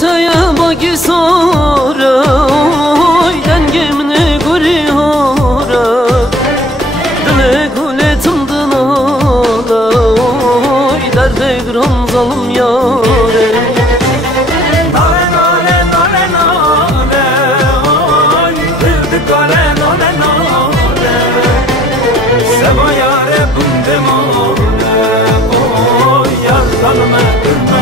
تیا باگی ساره دنگمنی گوری هاره دل گولتم دناله درد گران ظلم یاره ناله ناله ناله ناله دل دکاره ناله ناله سبا یاره بنده ماله یار ظلمه گرمه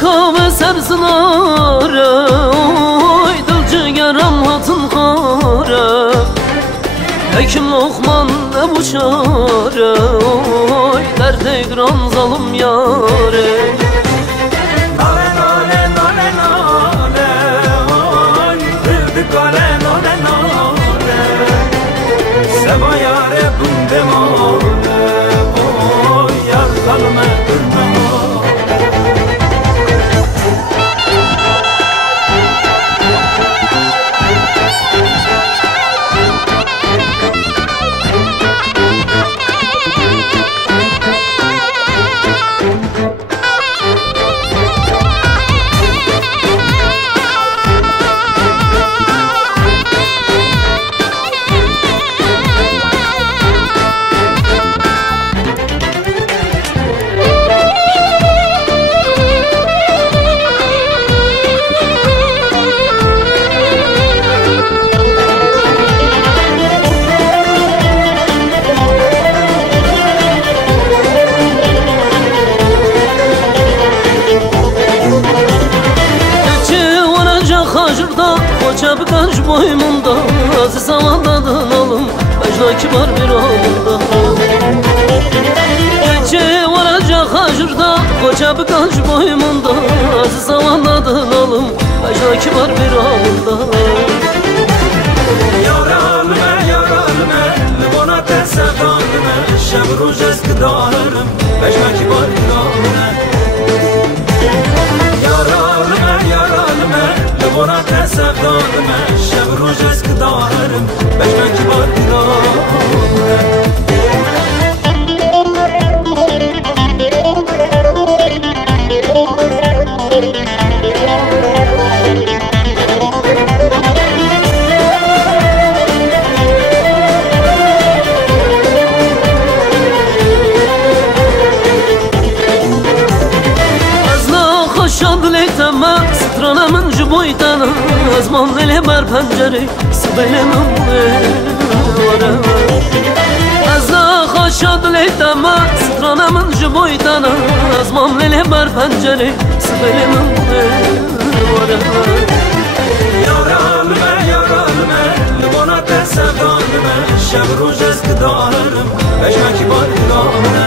Kahve sebzinare oy dil cigerim hatın kare Hekim Lokman ne bu çare oy derde gran zalim yare Nale nale nale nale oy dil dikare nale nale Seba yare bunde male oy yar zalme gülme Koca bir kanç boymunda Aziz zamanladın alım Mecna kibar bir alımda Gece varacak hacırda Koca bir kanç boymunda Aziz zamanladın alım Mecna kibar bir alımda Yaralme yaralme Libona tesevdanme Şem ruj eskidarım Mecna kibar bir alımda Yaralme yaralme Libona tesevdanme Şem ruj eskidarım Mecna kibar bir alımda سترانه من جبویتن از من دل بر پنجره سبیل من واره از نخوشا دلیتم سترانه من جبویتن از من دل بر پنجره سبیل من واره Yaralme yaralme Libona tesevdanme Şem ruj eskidarım Mecna kibar bir alımda